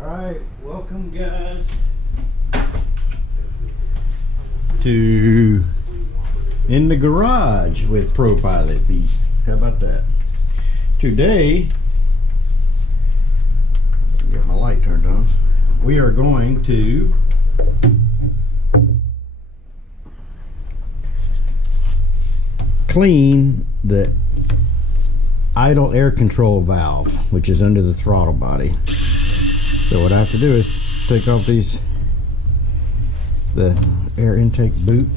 Alright, welcome guys to In the Garage with ProPilot Pete. How about that? Today, get my light turned on. We are going to clean the idle air control valve, which is under the throttle body. So what I have to do is take off the air intake boot.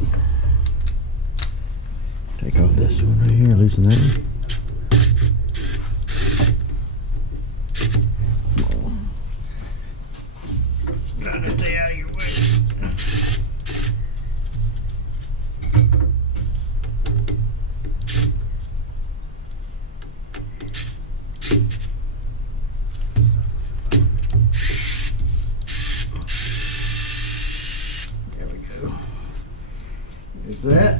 Take off this one right here, loosen that one. Trying to stay out of your way. There we go. There's that.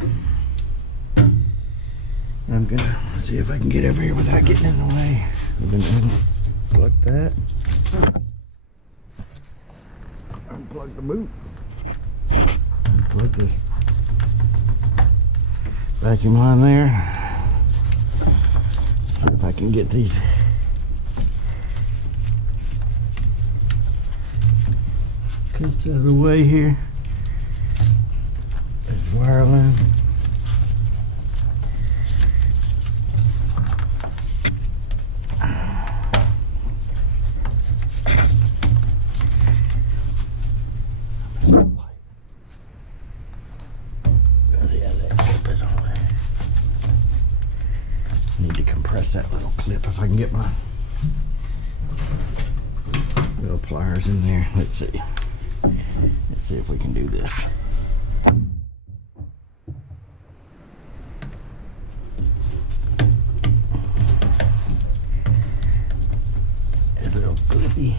I'm gonna see if I can get over here without getting in the way. I'm gonna unplug that. Unplug the boot. Unplug this vacuum line there. See if I can get these clips out of the way here. There's wire line. Need to compress that little clip if I can get my little pliers in there. Let's see. Let's see if we can do this. A little clippy.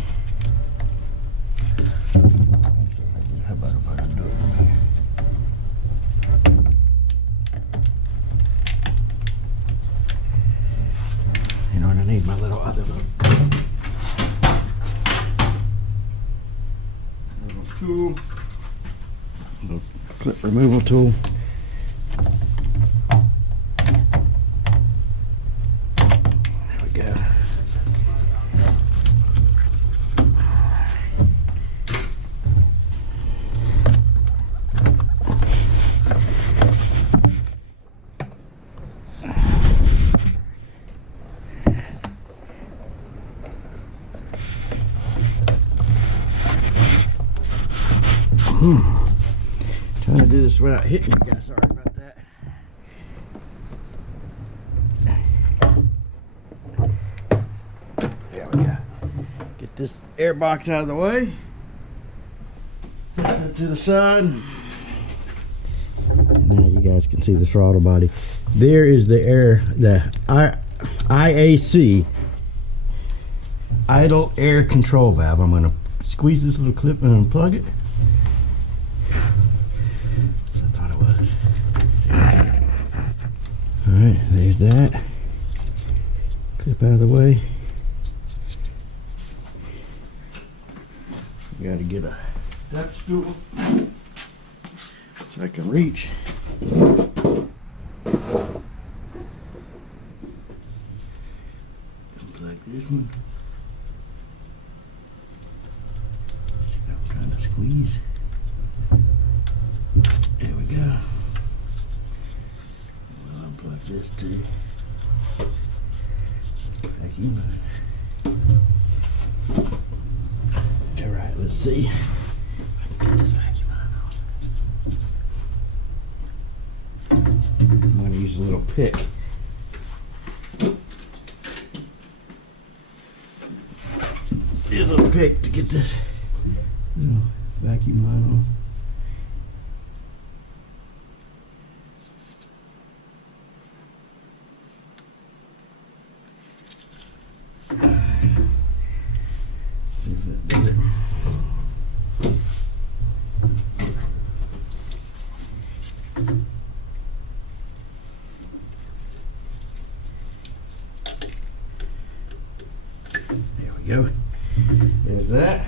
How about if I can do it from here? You know what, I need my little other little tool, little clip removal tool. There we go. Trying to do this without hitting you guys. Sorry about that. There we go. Get this air box out of the way. Set that to the side. Now you guys can see the throttle body. There is the air, the IAC, idle air control valve. I'm going to squeeze this little clip and unplug it. Alright, there's that. Clip out of the way. You gotta get a step stool so I can reach. Unplug this one. I'm trying to squeeze. There we go. Unplug this too. Vacuum line. Alright, let's see. I can get this vacuum line off. I'm going to use a little pick. Use a little pick to get this little vacuum line off. See if that does it. There we go. There's that.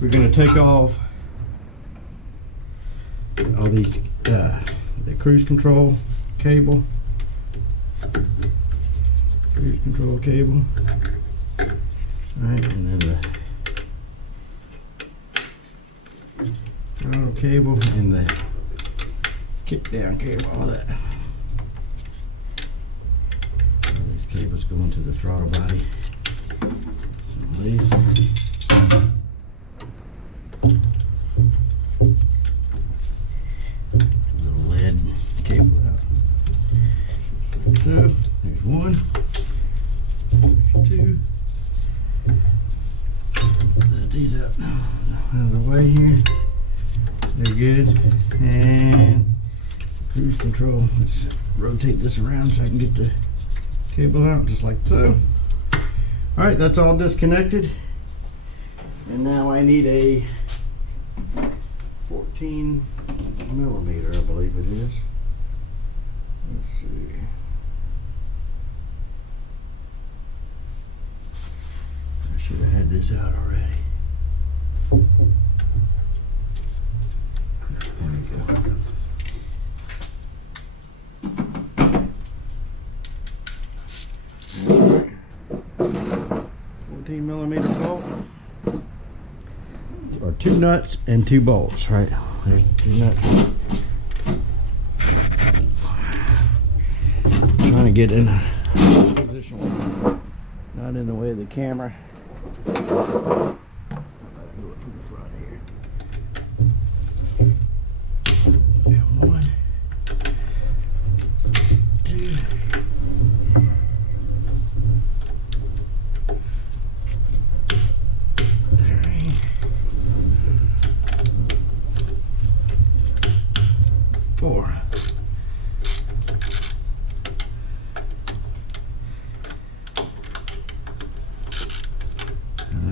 We're going to take off all these, the cruise control cable. Cruise control cable. Alright, and then the throttle cable and the kick down cable, all that. All these cables go into the throttle body. Some of these. Little lead cable out. Like so. There's one. There's two. Set these out of the way here. They're good. And cruise control. Let's rotate this around so I can get the cable out just like so. Alright, that's all disconnected. And now I need a 14 millimeter, I believe it is. Let's see. I should have had this out already. There we go. Alright. 14 millimeter bolt. Or 2 nuts and 2 bolts, right? There's 2 nuts. Trying to get in position, not in the way of the camera. Do it from the front here. And 1, 2, 3, 4.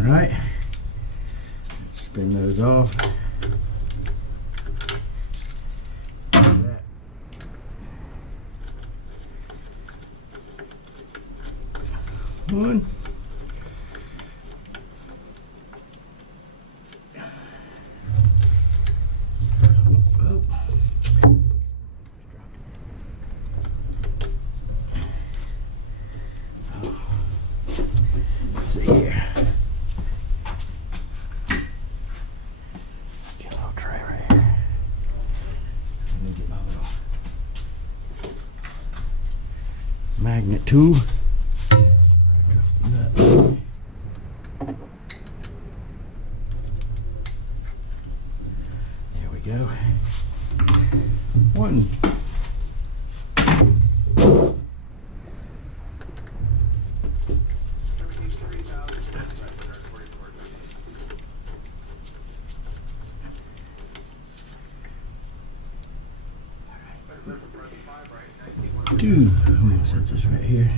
Alright, spin those off. That. One. See here. Get a little tray right here. Let me get my little magnet tool. There we go. 1. 2. I'm gonna set this right here.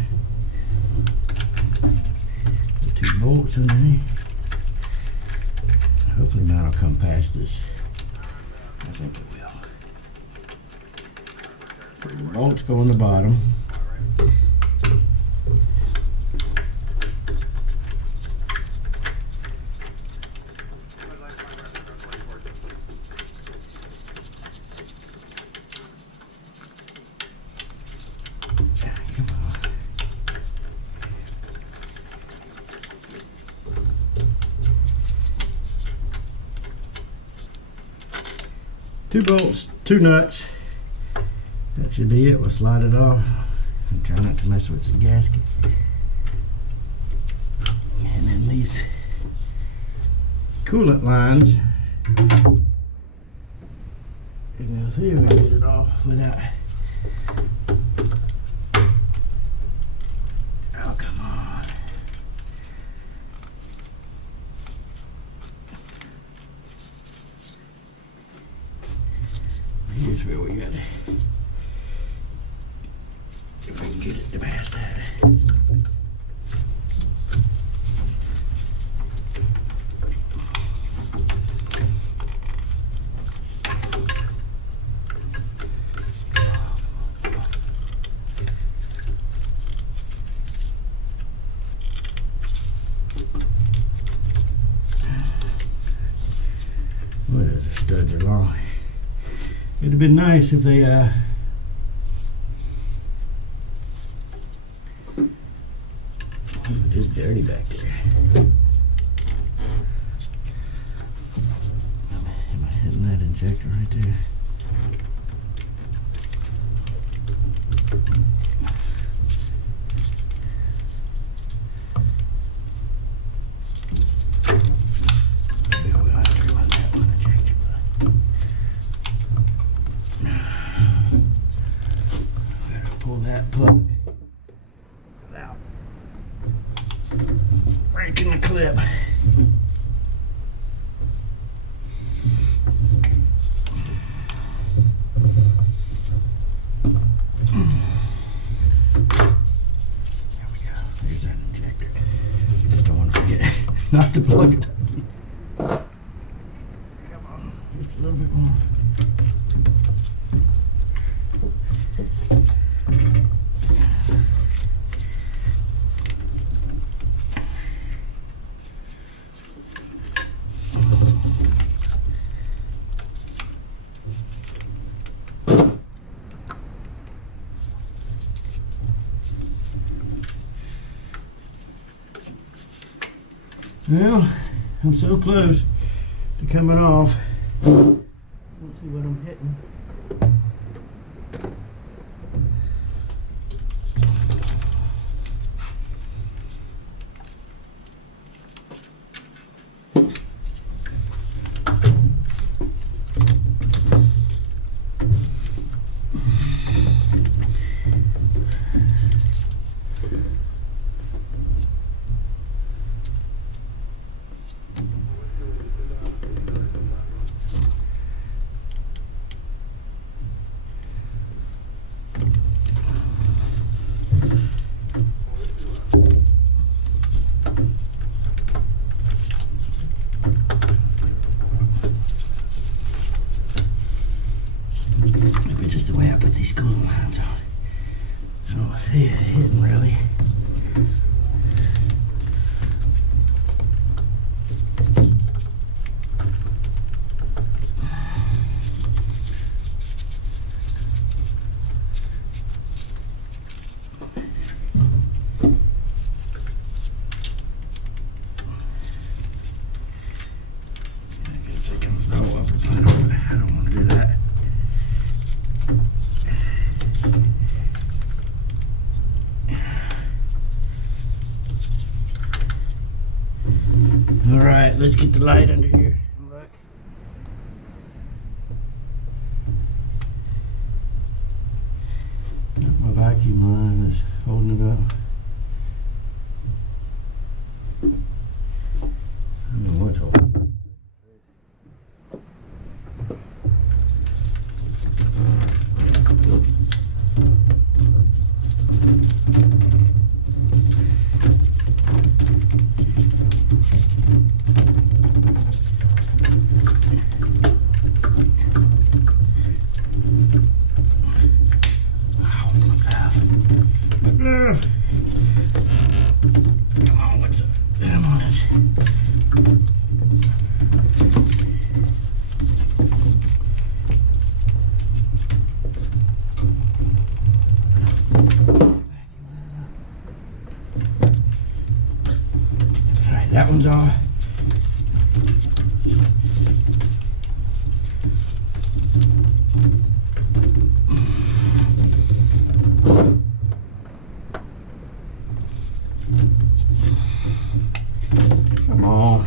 The 2 bolts underneath. Hopefully mine will come past this. I think it will. So the bolts go on the bottom. Two bolts, 2 nuts. That should be it. We'll slide it off. I'm trying not to mess with the gasket. And then these coolant lines. And we'll see if we can get it off without. Oh, come on. Here's where we got it. If we can get it to pass that. studs are long. It'd have been nice if they it is dirty back there. Am I hitting that injector right there? Pull that plug without breaking the clip. There we go. There's that injector. Just don't want to forget not to plug it. Come on, just a little bit more. Well, I'm so close to coming off. Let's see what I'm hitting. Maybe just the way I put these cooling lines on. So see it hitting really. I guess I can throw up or put it, but I don't want to do that. All right, let's get the light under here. Look. My vacuum line is holding it up. I don't know what's holding it. Come on, what's up? Come on. Alright, that one's off. Come on.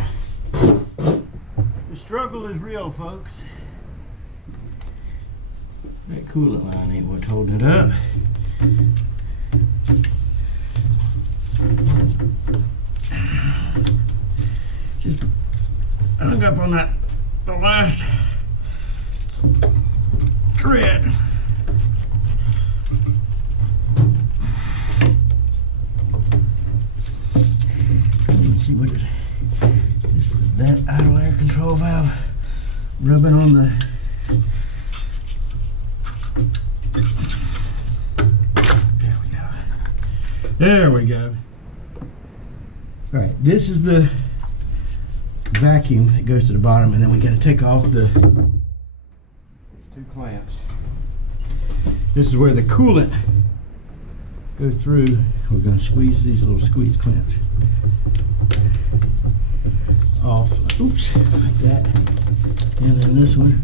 The struggle is real, folks. That coolant line ain't what's holding it up. Just hung up on that, the last thread. Let's see what it is. That idle air control valve rubbing on the there we go. All right, this is the vacuum that goes to the bottom, and then we got to take off the 2 clamps. This is where the coolant goes through. We're going to squeeze these little squeeze clamps off. Oops, like that. And then this one.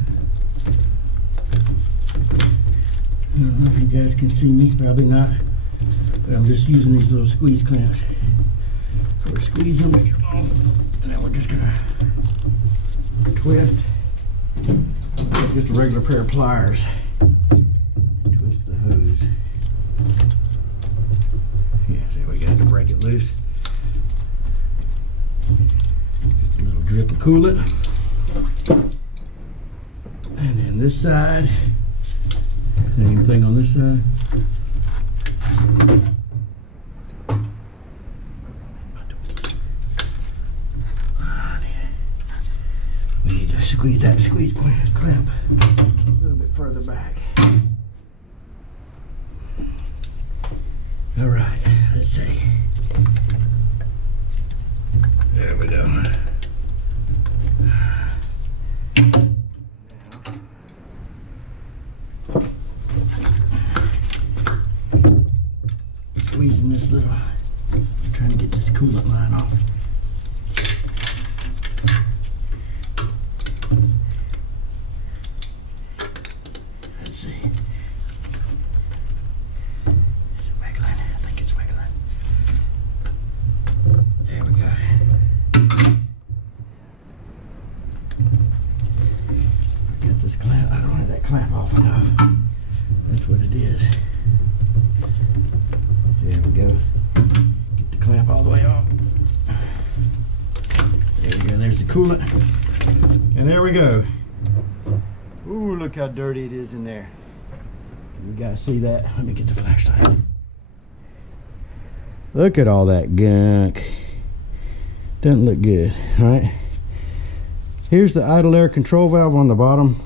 I don't know if you guys can see me, probably not. But I'm just using these little squeeze clamps. We're squeezing them off, and then we're just gonna twist. Just a regular pair of pliers. Twist the hose. Yeah, see, we got to break it loose. Just a little drip of coolant. And then this side. Same thing on this side. We need to squeeze that squeeze clamp a little bit further back. All right, let's see. There we go. Squeezing this little, trying to get this coolant line off. Let's see. Is it wiggling? I think it's wiggling. There we go. I got this clamp. I don't have that clamp off enough. That's what it is. There we go. Get the clamp all the way off. There we go. There's the coolant. And there we go. Ooh, look how dirty it is in there. You guys see that? Let me get the flashlight. Look at all that gunk. Doesn't look good. All right. Here's the idle air control valve on the bottom.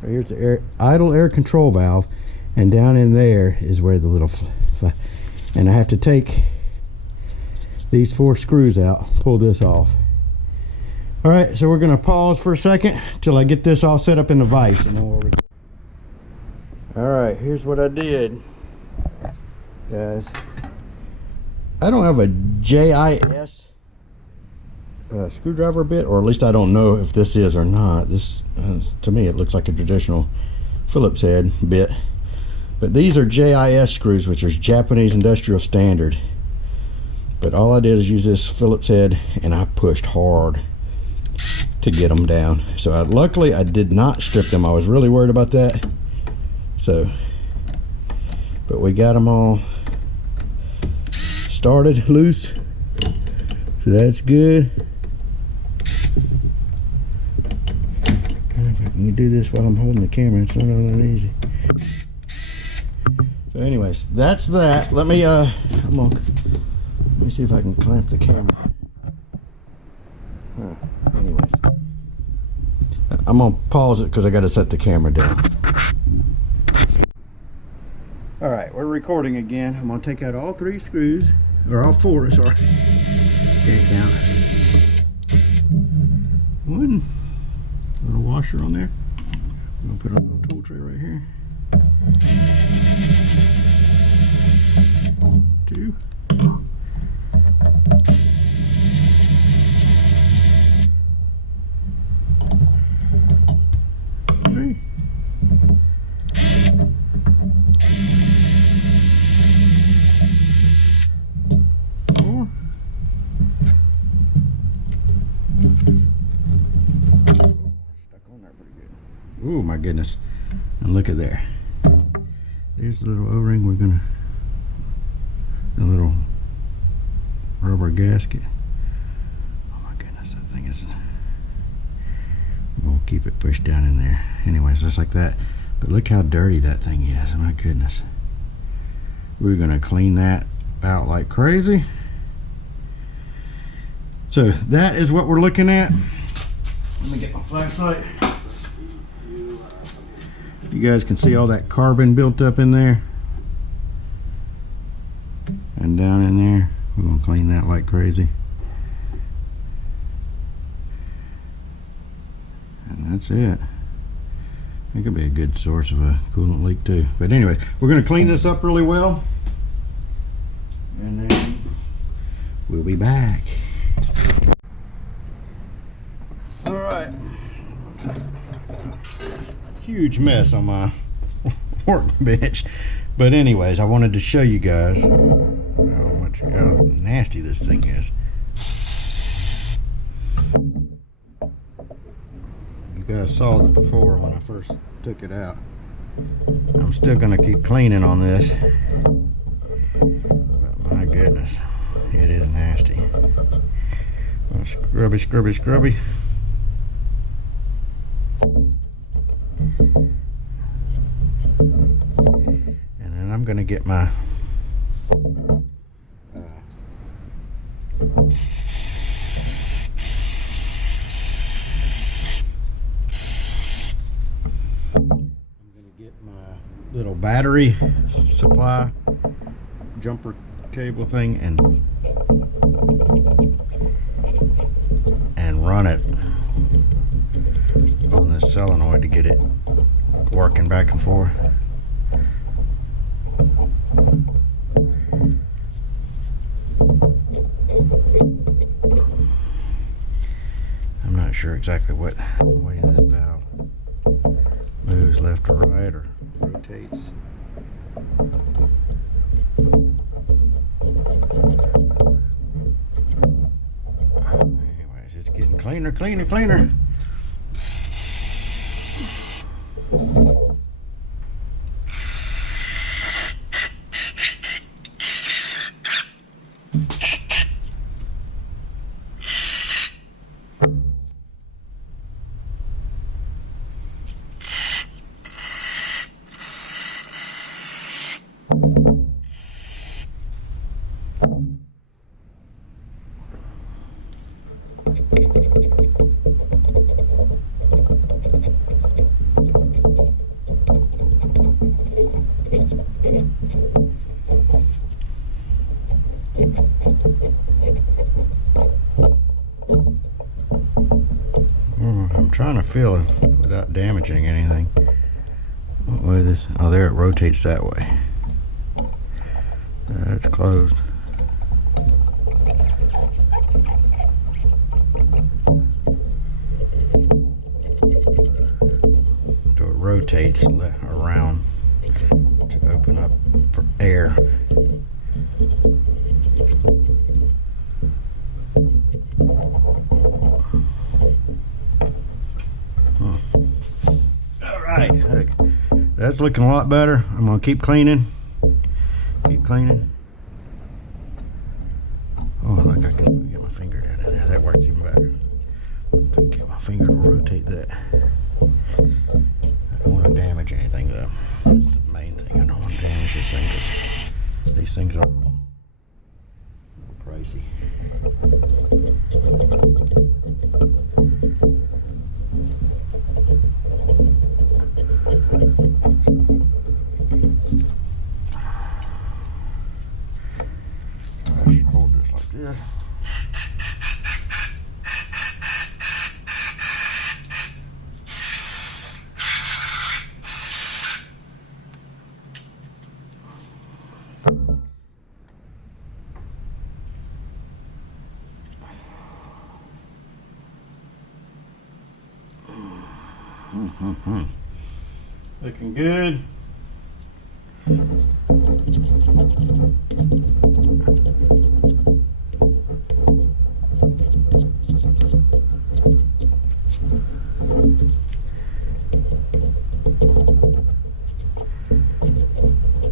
Right here's the idle air control valve. And down in there is where the little and I have to take these 4 screws out, pull this off. All right, so we're gonna pause for a second till I get this all set up in the vise, and then we'll record. All right, here's what I did, guys. I don't have a JIS screwdriver bit, or at least I don't know if this is or not. This to me it looks like a traditional Phillips head bit. But these are JIS screws, which is Japanese Industrial Standard. But all I did is use this Phillips head, and I pushed hard to get them down. So luckily I did not strip them. I was really worried about that. So, but we got them all started loose. So that's good. If I can do this while I'm holding the camera, it's not all that easy. So anyways, that's that. Let me see if I can clamp the camera. Anyways, I'm gonna pause it because I got to set the camera down. All right, we're recording again. I'm gonna take out all 3 screws, or all 4. Sorry, can't count. 1 little washer on there. I'm gonna put it on a little tool tray right here. 2. 3. 4. Stuck on there pretty good. Oh my goodness. And look at there. There's the little O-ring. We're gonna, a little rubber gasket. Oh my goodness, that thing is, we'll keep it pushed down in there. Anyways, just like that. But look how dirty that thing is. Oh my goodness. We're gonna clean that out like crazy. So that is what we're looking at. Let me get my flashlight. You guys can see all that carbon built up in there, and down in there. We're gonna clean that like crazy. And that's it. It could be a good source of a coolant leak too. But anyway, we're going to clean this up really well, and then we'll be back. All right. Huge mess on my workbench. But anyways, I wanted to show you guys how nasty this thing is. You guys saw it before when I first took it out. I'm still going to keep cleaning on this, but my goodness, it is nasty. Scrubby, scrubby, scrubby. And then I'm going to get my little battery supply jumper cable thing and run it on this solenoid to get it working back and forth. I'm not sure exactly what way this valve moves, left or right, or rotates. Anyways, it's getting cleaner, cleaner, cleaner. I'm trying to feel it without damaging anything. What way this? Oh, there it rotates that way. That's closed. So it rotates around to open up for air. Alright, that's looking a lot better. I'm going to keep cleaning. Keep cleaning. Oh, look, I can get my finger down in there. That works even better. I can get my finger to rotate that. I don't want to damage anything though. That's the main thing. I don't want to damage this thing. These things are a little pricey. Let's hold this like this. Looking good.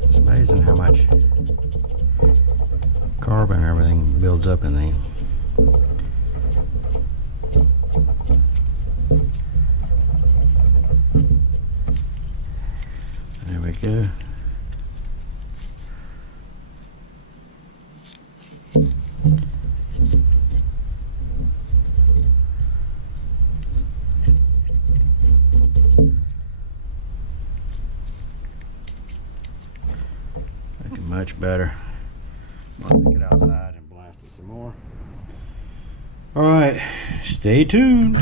It's amazing how much carbon and everything builds up in these. There we go. Looking much better. I'll take it outside and blast it. some more. All right, stay tuned.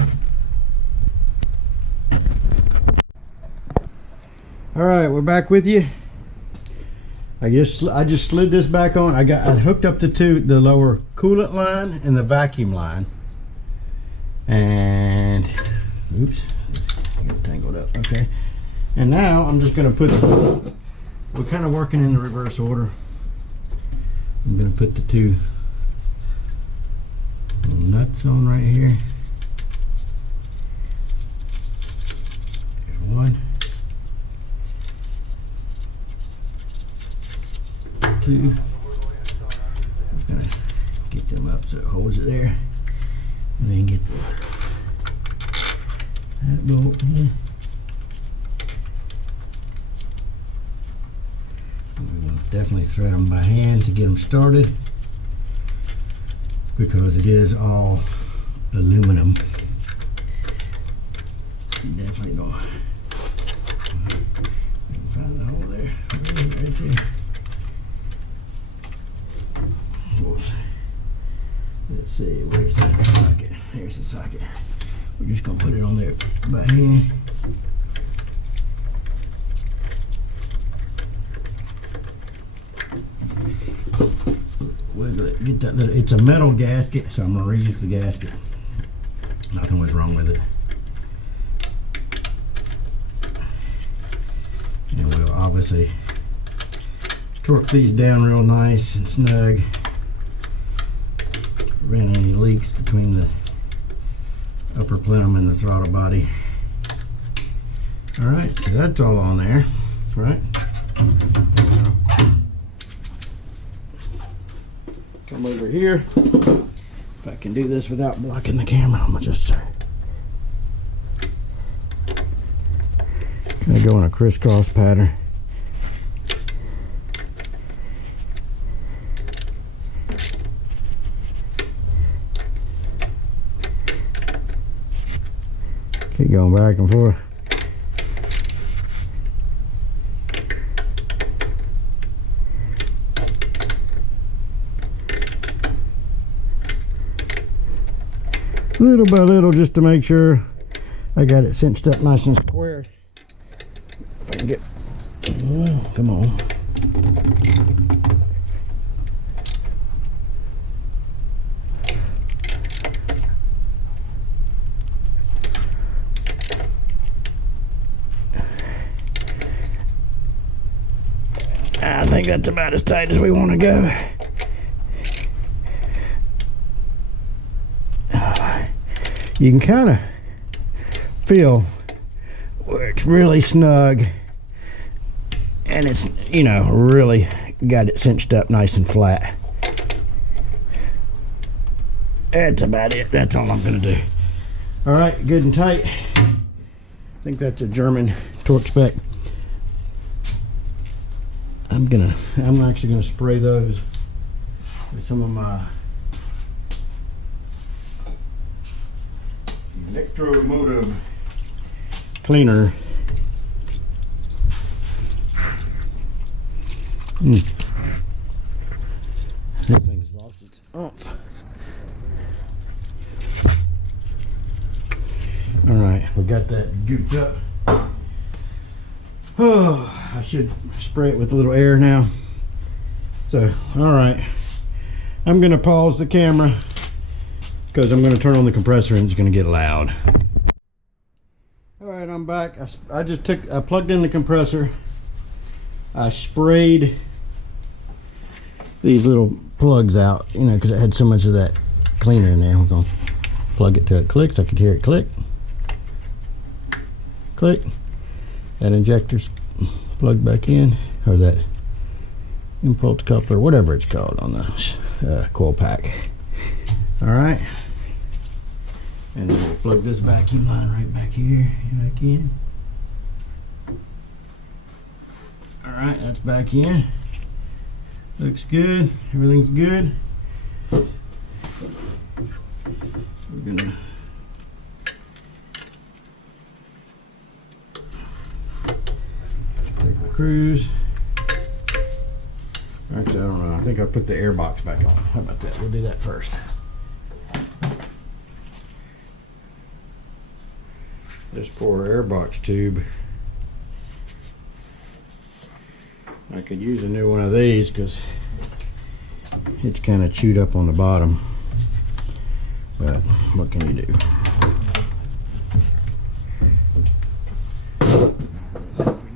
All right, we're back with you. I just slid this back on. I hooked up the lower coolant line and the vacuum line. And oops, I got tangled up. Okay. And now I'm just gonna put, we're kind of working in the reverse order. I'm gonna put the two nuts on right here. There's one. Two. I'm gonna get them up so it holds it there. And then get that bolt in. We're gonna definitely thread them by hand to get them started, because it is all aluminum. Definitely don't. Find the hole there. Right there. Let's see, where's the socket? There's the socket. We're just gonna put it on there by hand. Wiggle it, get that little, it's a metal gasket, so I'm gonna reuse the gasket. Nothing was wrong with it. And we'll obviously torque these down real nice and snug. Prevent any leaks between the upper plenum and the throttle body. All right, so that's all on there, right? Come over here. If I can do this without blocking the camera, I'm gonna just kind of go in a crisscross pattern. Keep going back and forth. Little by little, just to make sure I got it cinched up nice and square. If I can get, oh, come on. I think that's about as tight as we want to go. You can kind of feel where it's really snug and it's, you know, really got it cinched up nice and flat. That's about it. That's all I'm going to do. All right, good and tight. I think that's a German torque spec. I'm actually gonna spray those with some of my Electromotive cleaner. This thing's lost its oomph. All right, we got that gooped up. Oh, I should spray it with a little air now. So, all right, I'm gonna pause the camera because I'm gonna turn on the compressor and it's gonna get loud. All right, I'm back. I plugged in the compressor. I sprayed these little plugs out, you know, because it had so much of that cleaner in there. We're gonna plug it till it clicks. I could hear it click. Click. That injector's plugged back in, or that impulse coupler, whatever it's called on the coil pack. All right, and then we'll plug this vacuum line right back here, back in. All right, that's back in. Looks good. Everything's good. We're gonna take the cruise. Actually, I don't know. I think I put the air box back on. How about that? We'll do that first. This poor air box tube. I could use a new one of these because it's kind of chewed up on the bottom. But what can you do?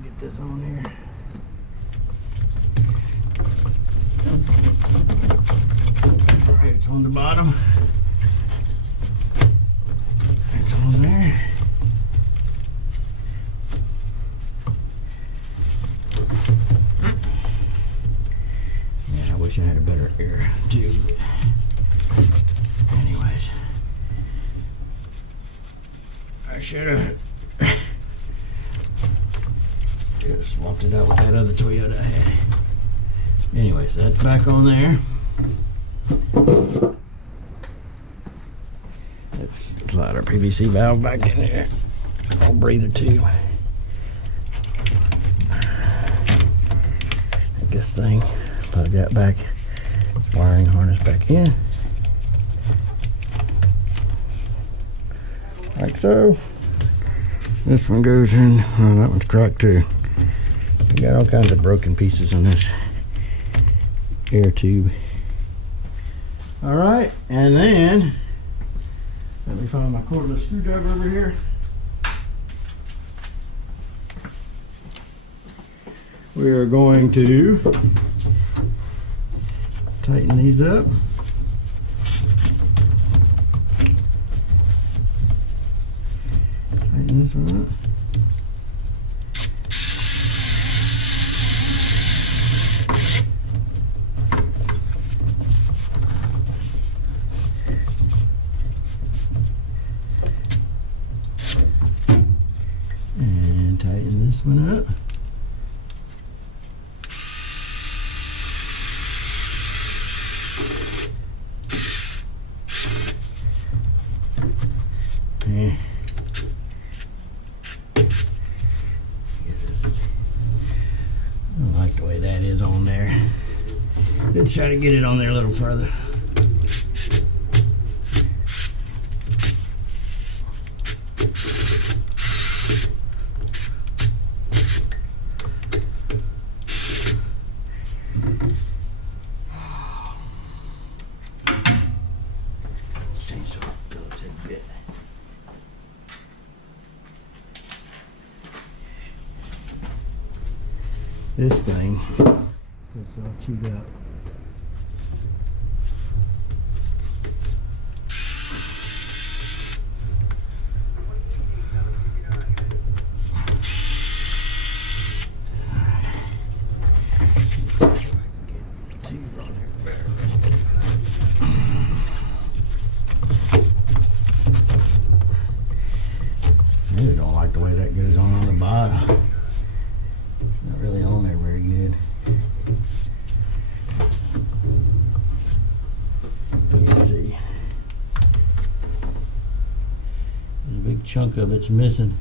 Get this on here. Alright, it's on the bottom. It's on there. Yeah, I wish I had a better air tube. Anyways, I should have swapped it out with that other Toyota I had. Anyways, that's back on there. Let's slide our PVC valve back in there. I'll breather too. Get this thing, plug that back, wiring harness back in. Like so. This one goes in. Oh, that one's cracked too. We got all kinds of broken pieces on this air tube. All right, and then let me find my cordless screwdriver over here. We are going to tighten these up. Tighten this one up. And tighten this one up. Yeah. I don't like the way that is on there. Let's try to get it on there a little further. This thing is all chewed up. I really don't like the way that goes on the bottom. Not really on there very good. You can see there's a big chunk of it's missing.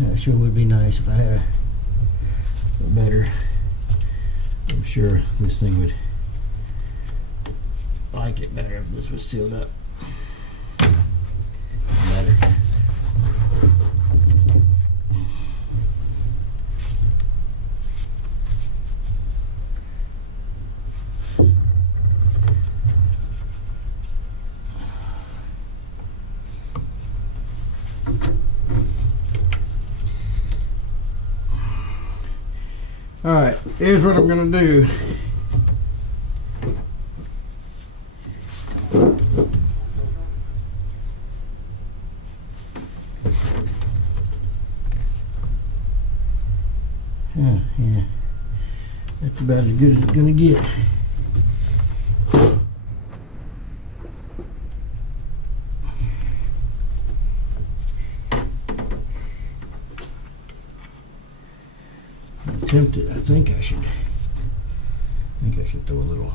That sure would be nice if I had a better. I'm sure this thing would like it better if this was sealed up better. All right, here's what I'm gonna do. Yeah, that's about as good as it's gonna get. I'm tempted. I think think I should throw a little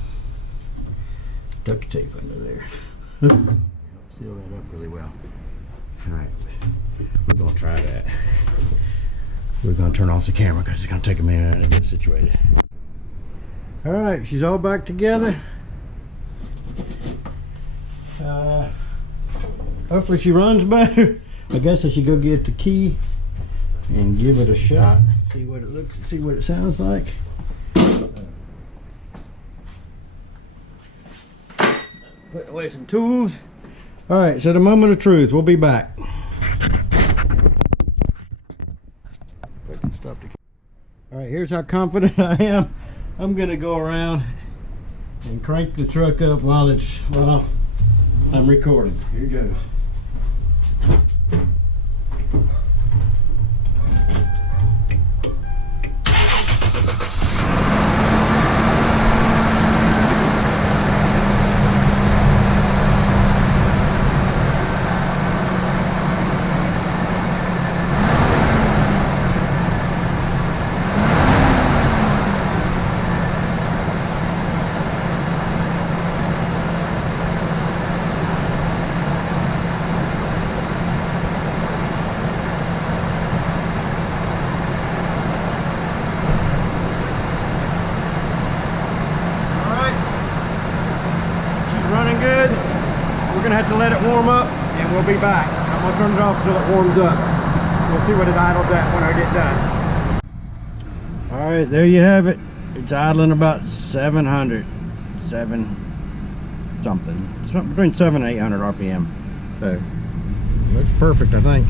duct tape under there. Seal that up really well. All right, we're gonna try that. We're gonna turn off the camera because it's gonna take a minute to get situated. All right, she's all back together. Hopefully she runs better. I guess I should go get the key and give it a shot. See what it looks, see what it sounds like. Put away some tools. All right, so the moment of truth. We'll be back. All right, here's how confident I am. I'm gonna go around and crank the truck up while I'm recording. Here goes. Running good. We're gonna have to let it warm up and we'll be back. I'm gonna turn it off until it warms up. We'll see what it idles at when I get done. All right, there you have it. It's idling about 700, something between 700 and 800 RPM. So looks perfect, I think.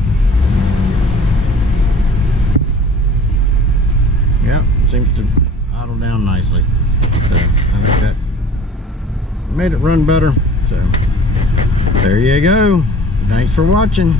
Yeah, seems to idle down nicely. So I think that made it run better. So there you go. Thanks for watching.